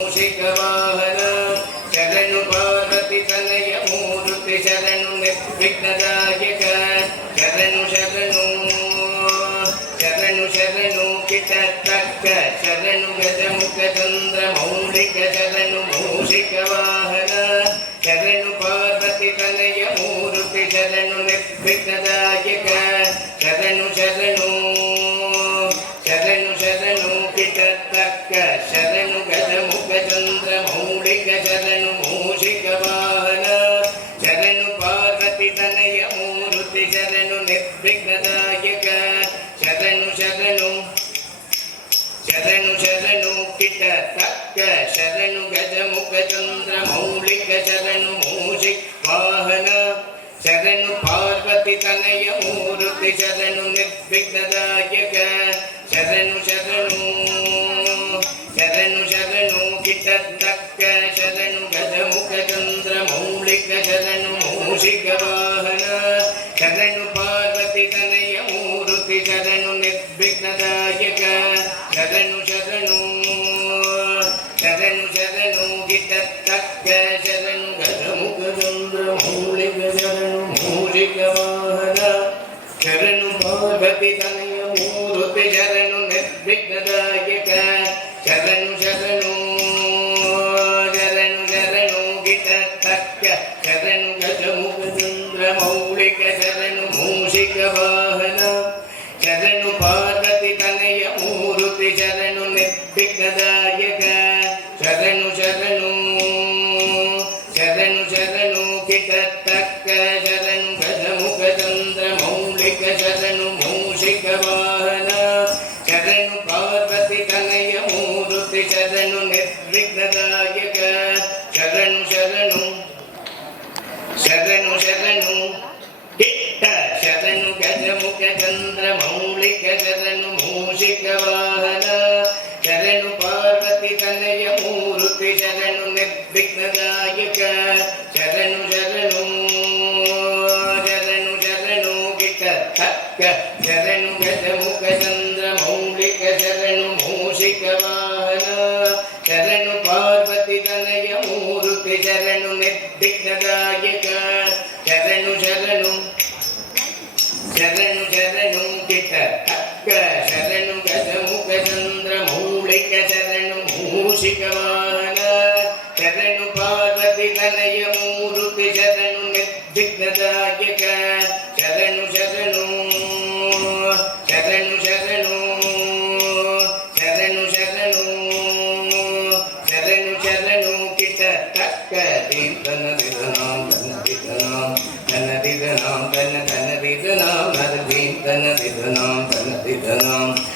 ಮೂಷಿಕವಾಹನ ಶರಣು ಪಾರ್ವತಿ ತನಯ ಮೂರುತಿ ಶರಣು ನಿರ್ವಿಘ್ನದಾಯಕ ಶರಣು ಶರಣು ಶರಣು ಶರಣು ಕಿಟತಕ್ಕ ಶರಣು ಗಜಮುಖ ಚಂದ್ರ ಮೌಳಿಕ ಶರಣು ಮೂಷಿಕವಾಹನ ಶರಣು ಪಾರ್ವತಿ ತನಯ ಮೂರುತಿ ಶರಣು ನಿರ್ವಿಘ್ನದಾಯಕ ಶರಣು ಶರಣು ಶರಣು ಶರಣು ಕಿಟತಕ್ಕ ಶರಣು ಗಜಮುಖ ಚಂದ್ರ ಮೌಳಿಕ ಶರಣು ಮೂಷಿಕ ವಾಹನ ಶರಣು ಪಾರ್ವತಿ ತನಯ ಮೂರುತಿ ಶರಣು ನಿರ್ವಿಘ್ನದಾಯಕ ಶರಣು ಶರಣು ಶರಣು ಶರಣು ಕಿಟತಕ್ಕ ಶರಣು ಗಜಮುಖ ಚಂದ್ರ ಮೌಳಿಕ ಶರಣು ಮೂಷಿಕ ವಾಹನ ಶರಣು ಪಾರ್ವತಿ ತನಯ ಮೂರುತಿ ಶರಣು ನಿರ್ವಿಘ್ನದಾಯಕ ಶರಣು ಶರಣು ಶರಣು ಶರಣು ಕಿಟತಕ್ಕ ಶರಣು ಗಜಮುಖ ಚಂದ್ರ ಮೌಳಿಕ ಶರಣು ಮೂಷಿಕ ವಾಹನ ಶರಣು ಪಾರ್ವತಿ ತನಯ ಮೂರುತಿ ಶರಣು ನಿರ್ವಿಘ್ನದಾಯಕ ಶರಣು ಶರಣು ಶರಣು ಶರಣು ಕಿಟತಕ್ಕ ಶರಣು ಗಜಮುಖ ಚಂದ್ರ ಮೌಳಿಕ ಶರಣು ಮೂಷಿಕ ವಾಹನ ಶರಣು ಪಾರ್ವತಿ ತನಯ ಮೂರುತಿ ಶರಣು ನಿರ್ವಿಘ್ನದಾಯಕ ಶರಣು ಶರಣು ಶರಣು ಶರಣು ಕಿಟತಕ್ಕ ಶರಣು ಗಜಮುಖ ಚಂದ್ರ ಮೌಳಿಕ ಶರಣು ಮೂಷಿಕ ವಾಹನ ಶರಣು ಪಾರ್ವತಿ ತನಯ ಮೂರುತಿ ಶರಣು ನಿರ್ವಿಘ್ನದಾಯಕ ಶರಣು ಶರಣು ಶರಣು ಶರಣು ಕಿಟತಕ್ಕ ಶರಣು ಗಜಮುಖ ಚಂದ್ರ ಮೌಳಿಕ ಶರಣು ಮೂಷಿಕ ವಾಹನ ಶರಣು ಪಾರ್ವತಿ ತನಯ ಮೂರುತಿ ಶರಣು ನಿರ್ವಿಘ್ನದಾಯಕ ಶರಣು ಶರಣು ಶರಣು ಶರಣು ಕಿಟ್ಟ ಶರಣು ಗಜಮುಖ ಚಂದ್ರ ಮೌಳಿಕ ಶರಣು ಮೂಷಿಕ ವಾಹನ ಶರಣು ಪಾರ್ವತಿ ತನಯ ಮೂರುತಿ ಶರಣು ನಿರ್ವಿಘ್ನದಾಯಕ ಶರಣು ಶರಣು ಶರಣು ಶರಣು ಕಿಟತಕ್ಕ ಶರಣು ಗಜಮುಖ ಚಂದ್ರ ಮೌಳಿಕ ಶರಣು ಮೂಷಿಕ ವಾಹನ ಶರಣು ಪಾರ್ವತಿ ತನಯ ಮೂರುತಿ ಶರಣು ನಿರ್ವಿಘ್ನದಾಯಕ ಶರಣು ಶರಣು ಶರಣು ಶರಣು ಕಿಟತಕ್ಕ ಶರಣು ಗಜಮುಖ ಚಂದ್ರ ಮೌಳಿಕ ಶರಣು ಮೂಷಿಕ ವಾಹನ ಶರಣು ಪಾರ್ವತಿ ತನಯ ಮೂರುತಿ ಶರಣು ನಿರ್ವಿಘ್ನದಾಯಕ ಶರಣು ಶರಣು ಶರಣು ಶರಣು ಶರಣು ಶರಣು ಶರಣು ಶರಣು ಕಿಟತಕ್ಕ ದೀಪನ ದಿದನಾಂ ತನ ದಿದನಾಂ ತನ ದಿದನಾಂ ತನ ತನ ದಿದನಾಂ ನರ ದೀಪನ ದಿದನಾಂ ತನ ದಿದನಾಂ